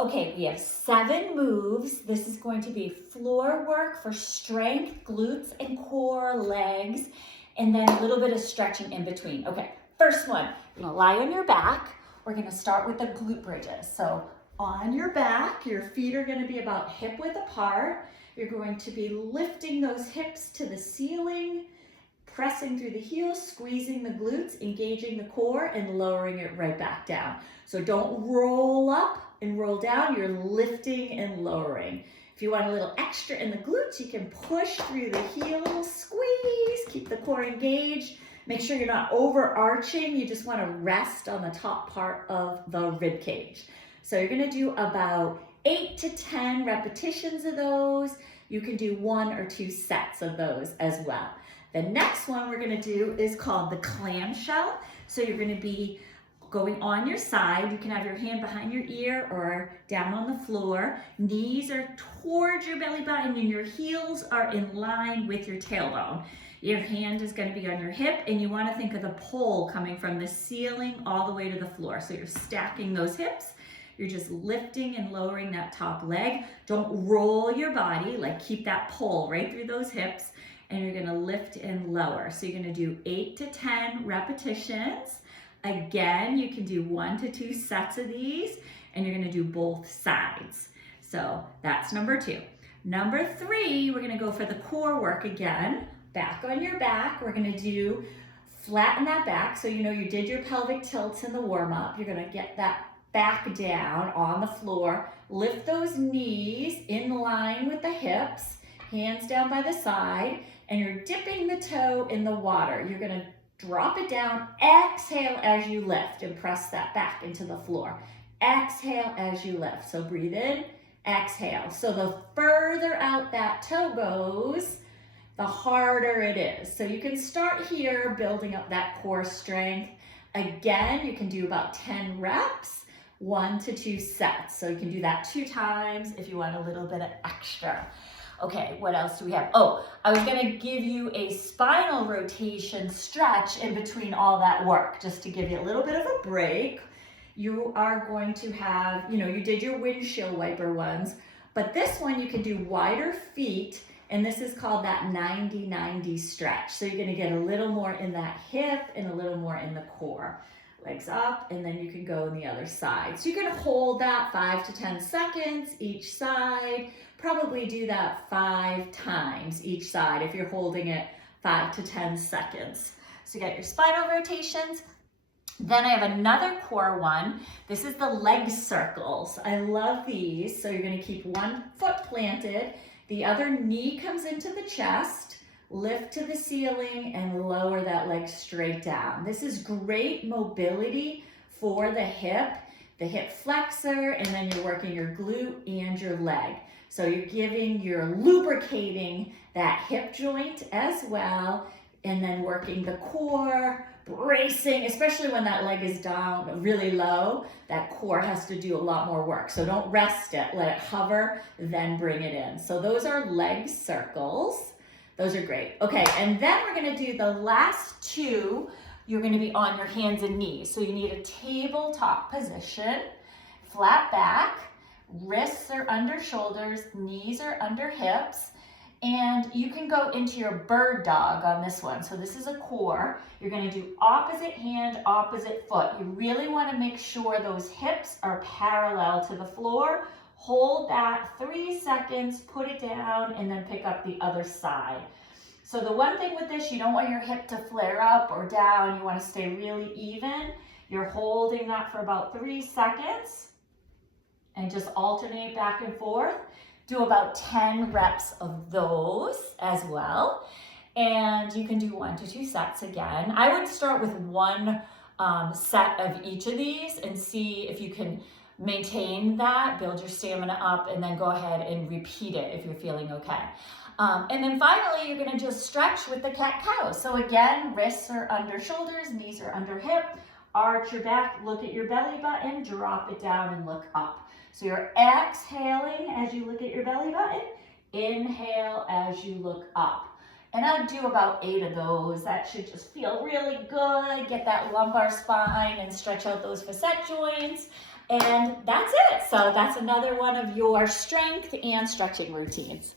Okay, we have 7 moves. This is going to be floor work for strength, glutes and core, legs, and then a little bit of stretching in between. Okay, first one, you're gonna lie on your back. We're gonna start with the glute bridges. So on your back, your feet are gonna be about hip width apart. You're going to be lifting those hips to the ceiling, pressing through the heels, squeezing the glutes, engaging the core, and lowering it right back down. So don't roll up and roll down, you're lifting and lowering. If you want a little extra in the glutes, you can push through the heels, squeeze, keep the core engaged. Make sure you're not overarching, you just want to rest on the top part of the rib cage. So you're going to do about 8 to 10 repetitions of those. You can do 1 or 2 sets of those as well. The next one we're going to do is called the clamshell. So you're going to be going on your side. You can have your hand behind your ear or down on the floor. Knees are towards your belly button and your heels are in line with your tailbone. Your hand is going to be on your hip and you want to think of the pole coming from the ceiling all the way to the floor. So you're stacking those hips. You're just lifting and lowering that top leg. Don't roll your body, like keep that pull right through those hips, and you're gonna lift and lower. So you're gonna do 8 to 10 repetitions. Again, you can do 1 to 2 sets of these, and you're gonna do both sides. So that's number 2. Number 3, we're gonna go for the core work again. Back on your back, we're gonna do flatten that back. So you know you did your pelvic tilts in the warm up. You're gonna get that back down on the floor. Lift those knees in line with the hips, hands down by the side, and you're dipping the toe in the water. You're gonna drop it down, exhale as you lift and press that back into the floor. Exhale as you lift. So breathe in, exhale. So the further out that toe goes, the harder it is. So you can start here building up that core strength. Again, you can do about 10 reps, 1 to 2 sets. So you can do that 2 times if you want a little bit of extra. Okay, what else do we have? Oh, I was gonna give you a spinal rotation stretch in between all that work, just to give you a little bit of a break. You are going to have, you did your windshield wiper ones, but this one you can do wider feet, and this is called that 90-90 stretch. So you're gonna get a little more in that hip and a little more in the core. Legs up, and then you can go on the other side. So you're gonna hold that 5 to 10 seconds each side. Probably do that 5 times each side if you're holding it 5 to 10 seconds. So you got your spinal rotations. Then I have another core one. This is the leg circles. I love these. So you're gonna keep one foot planted, the other knee comes into the chest, lift to the ceiling and lower that leg straight down. This is great mobility for the hip flexor, and then you're working your glute and your leg. So you're lubricating that hip joint as well, and then working the core, bracing, especially when that leg is down really low, that core has to do a lot more work. So don't rest it, let it hover, then bring it in. So those are leg circles. Those are great. Okay, and then we're gonna do the last 2. You're gonna be on your hands and knees. So you need a tabletop position, flat back, wrists are under shoulders, knees are under hips, and you can go into your bird dog on this one. So this is a core. You're gonna do opposite hand, opposite foot. You really wanna make sure those hips are parallel to the floor. Hold that 3 seconds, put it down, and then pick up the other side. So the one thing with this, you don't want your hip to flare up or down. You want to stay really even. You're holding that for about 3 seconds and just alternate back and forth. Do about 10 reps of those as well. And you can do 1 to 2 sets again. I would start with 1 set of each of these and see if you can maintain that, build your stamina up, and then go ahead and repeat it if you're feeling okay. And then finally, you're gonna just stretch with the cat-cow. So again, wrists are under shoulders, knees are under hip, arch your back, look at your belly button, drop it down and look up. So you're exhaling as you look at your belly button, inhale as you look up. And I do about 8 of those. That should just feel really good. Get that lumbar spine and stretch out those facet joints. And that's it. So that's another one of your strength and stretching routines.